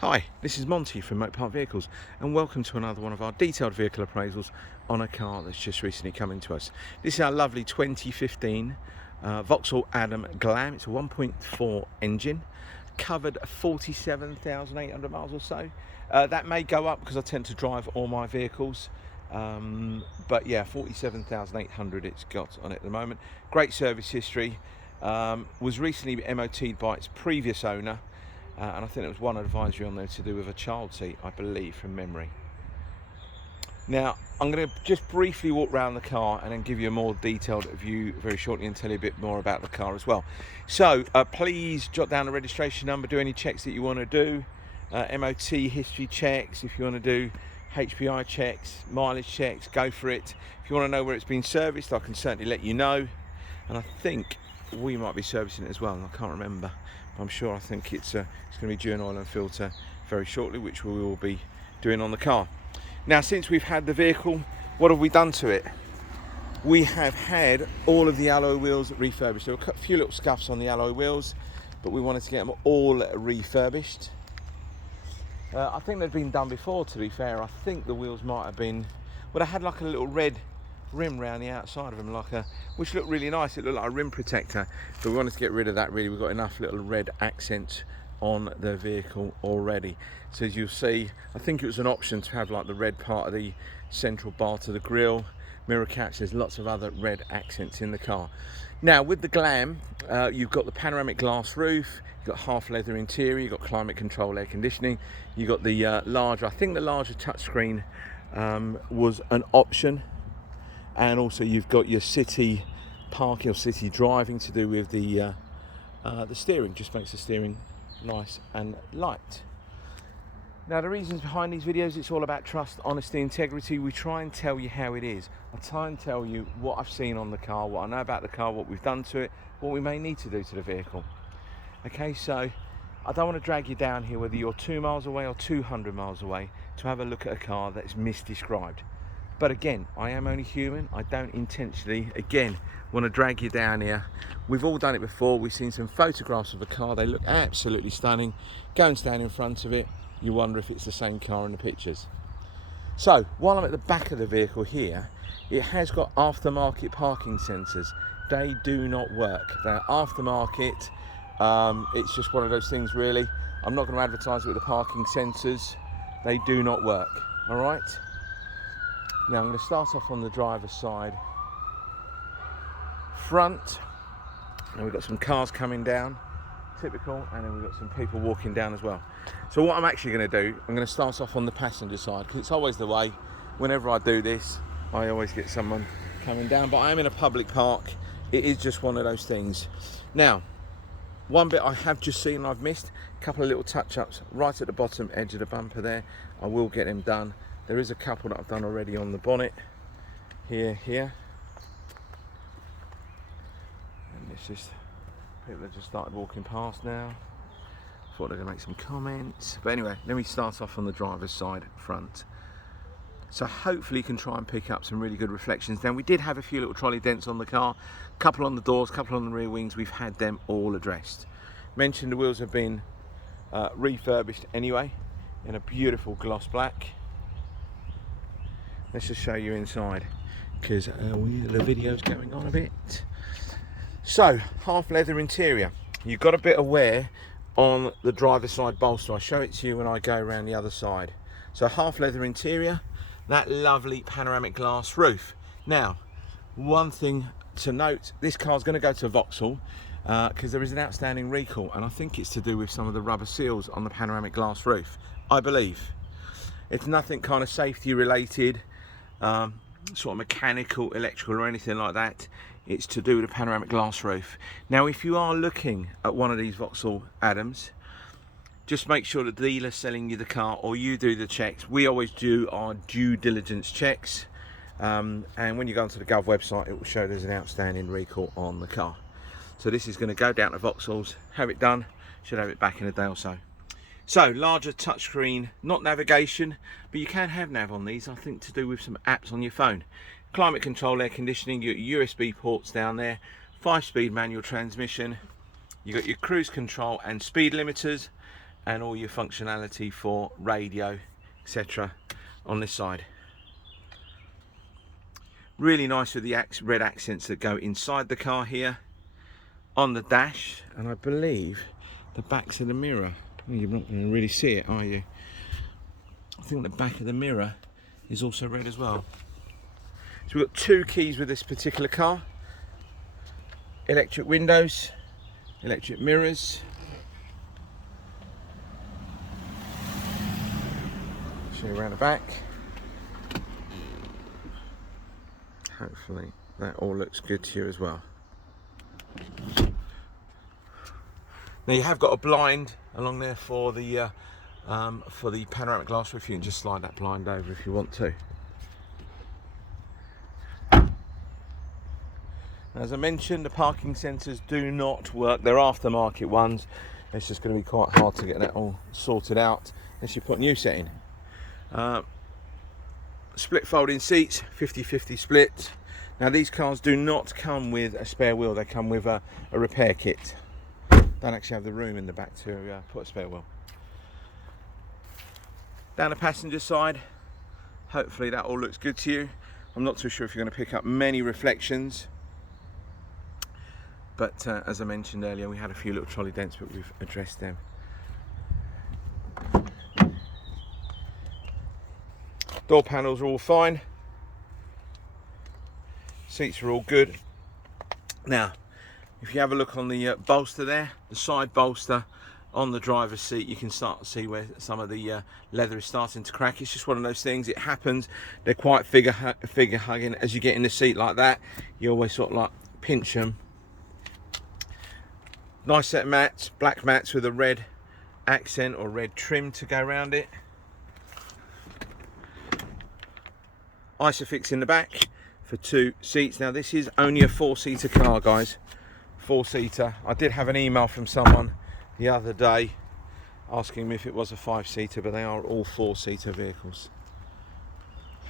Hi, this is Monty from Motor Park Vehicles and welcome to another one of our detailed vehicle appraisals on a car that's just recently come into us. This is our lovely 2015 Vauxhall Adam Glam. It's a 1.4 engine, covered 47,800 miles or so. That may go up because I tend to drive all my vehicles, but yeah, 47,800 it's got on it at the moment. Great service history, was recently MOT'd by its previous owner. And I think there was one advisory on there to do with a child seat, I believe, from memory. Now, I'm going to just briefly walk around the car and then give you a more detailed view very shortly and tell you a bit more about the car as well. So, please jot down the registration number, do any checks that you want to do, MOT history checks, if you want to do HPI checks, mileage checks, go for it. If you want to know where it's been serviced, I can certainly let you know. And I think we might be servicing it as well, and I can't remember. I'm sure I think it's going to be due an oil and filter very shortly, which we will be doing on the car. Now, since we've had the vehicle, what have we done to it? We have had all of the alloy wheels refurbished. There were a few little scuffs on the alloy wheels, but we wanted to get them all refurbished. I think they'd been done before, to be fair. I think the wheels might have been, well, they had like a little red rim round the outside of them, which looked really nice. It looked like a rim protector, but we wanted to get rid of that. Really, we've got enough little red accents on the vehicle already. So as you'll see, I think it was an option to have like the red part of the central bar to the grille, mirror caps. There's lots of other red accents in the car. Now with the Glam, you've got the panoramic glass roof, you've got half leather interior, you've got climate control air conditioning, you've got the larger, I think the larger touchscreen was an option. And also you've got your city parking or city driving to do with the steering. Just makes the steering nice and light. Now the reasons behind these videos, it's all about trust, honesty, integrity. We try and tell you how it is. I try and tell you what I've seen on the car, what I know about the car, what we've done to it, what we may need to do to the vehicle. Okay, so I don't want to drag you down here whether you're 2 miles away or 200 miles away to have a look at a car that's misdescribed. But again, I am only human. I don't intentionally, again, want to drag you down here. We've all done it before. We've seen some photographs of the car. They look absolutely stunning. Go and stand in front of it. You wonder if it's the same car in the pictures. So, while I'm at the back of the vehicle here, it has got aftermarket parking sensors. They do not work. They're aftermarket. It's just one of those things, really. I'm not going to advertise it with the parking sensors. They do not work. All right? Now I'm going to start off on the driver's side front, and we've got some cars coming down, typical, and then we've got some people walking down as well. So what I'm actually going to do, I'm going to start off on the passenger side, because it's always the way. Whenever I do this, I always get someone coming down, but I am in a public park. It is just one of those things. Now, one bit I have just seen I've missed, a couple of little touch-ups right at the bottom edge of the bumper there. I will get them done. There is a couple that I've done already on the bonnet, here. And it's just, people have just started walking past now. Thought they're going to make some comments. But anyway, let me start off on the driver's side front. So hopefully you can try and pick up some really good reflections. Now we did have a few little trolley dents on the car, a couple on the doors, a couple on the rear wings. We've had them all addressed. Mentioned the wheels have been refurbished anyway, in a beautiful gloss black. Let's just show you inside, because the video's going on a bit. So, half leather interior. You've got a bit of wear on the driver's side bolster. I'll show it to you when I go around the other side. So, half leather interior, that lovely panoramic glass roof. Now, one thing to note, this car's going to go to Vauxhall because there is an outstanding recall, and I think it's to do with some of the rubber seals on the panoramic glass roof, I believe. It's nothing kind of safety related, sort of mechanical, electrical or anything like that. It's to do with the panoramic glass roof. Now if you are looking at one of these Vauxhall Adams, just make sure the dealer selling you the car or you do the checks. We always do our due diligence checks, and when you go onto the Gov website it will show there's an outstanding recall on the car. So this is going to go down to Vauxhall's, have it done, should have it back in a day or so. So, larger touchscreen, not navigation, but you can have nav on these, I think to do with some apps on your phone. Climate control, air conditioning, your USB ports down there, 5-speed manual transmission, you've got your cruise control and speed limiters, and all your functionality for radio, etc. on this side. Really nice with the red accents that go inside the car here on the dash, and I believe the backs of the mirror. Well, you're not going to really see it, are you? I think the back of the mirror is also red as well. So we've got 2 keys with this particular car. Electric windows, electric mirrors. Show you around the back. Hopefully that all looks good to you as well. Now you have got a blind along there for the panoramic glass roof. You can just slide that blind over if you want to. As I mentioned, the parking sensors do not work. They're aftermarket ones. It's just going to be quite hard to get that all sorted out unless you put new set in. Split folding seats, 50-50 split. Now these cars do not come with a spare wheel. They come with a repair kit. Don't actually have the room in the back to put a spare wheel. Down the passenger side, hopefully that all looks good to you. I'm not too sure if you're going to pick up many reflections, but as I mentioned earlier, we had a few little trolley dents, but we've addressed them. Door panels are all fine. Seats are all good. Now, if you have a look on the bolster there, the side bolster on the driver's seat, you can start to see where some of the leather is starting to crack. It's just one of those things, it happens. They're quite figure hugging. As you get in the seat like that, you always sort of like pinch them. Nice set of mats, black mats with a red accent or red trim to go around it. Isofix in the back for 2 seats. Now this is only a 4-seater car, guys. 4-seater. I did have an email from someone the other day asking me if it was a 5-seater, but they are all 4-seater vehicles.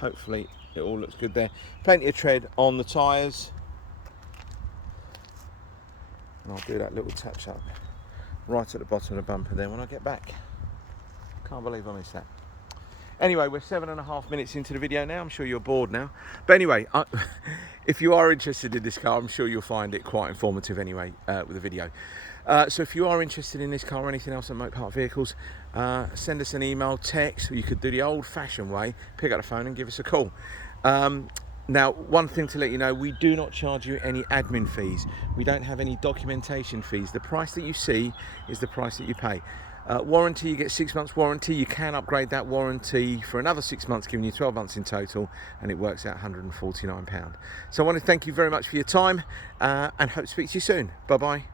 Hopefully it all looks good there. Plenty of tread on the tyres. And I'll do that little touch up right at the bottom of the bumper there when I get back. Can't believe I missed that. Anyway, we're 7.5 minutes into the video now. I'm sure you're bored now. But anyway, if you are interested in this car, I'm sure you'll find it quite informative anyway with the video. So if you are interested in this car or anything else at Mopar Vehicles, send us an email, text, or you could do the old-fashioned way, pick up the phone and give us a call. Now, one thing to let you know, we do not charge you any admin fees. We don't have any documentation fees. The price that you see is the price that you pay. Warranty, you get 6 months warranty. You can upgrade that warranty for another 6 months, giving you 12 months in total, and it works out £149. So I want to thank you very much for your time and hope to speak to you soon. Bye bye.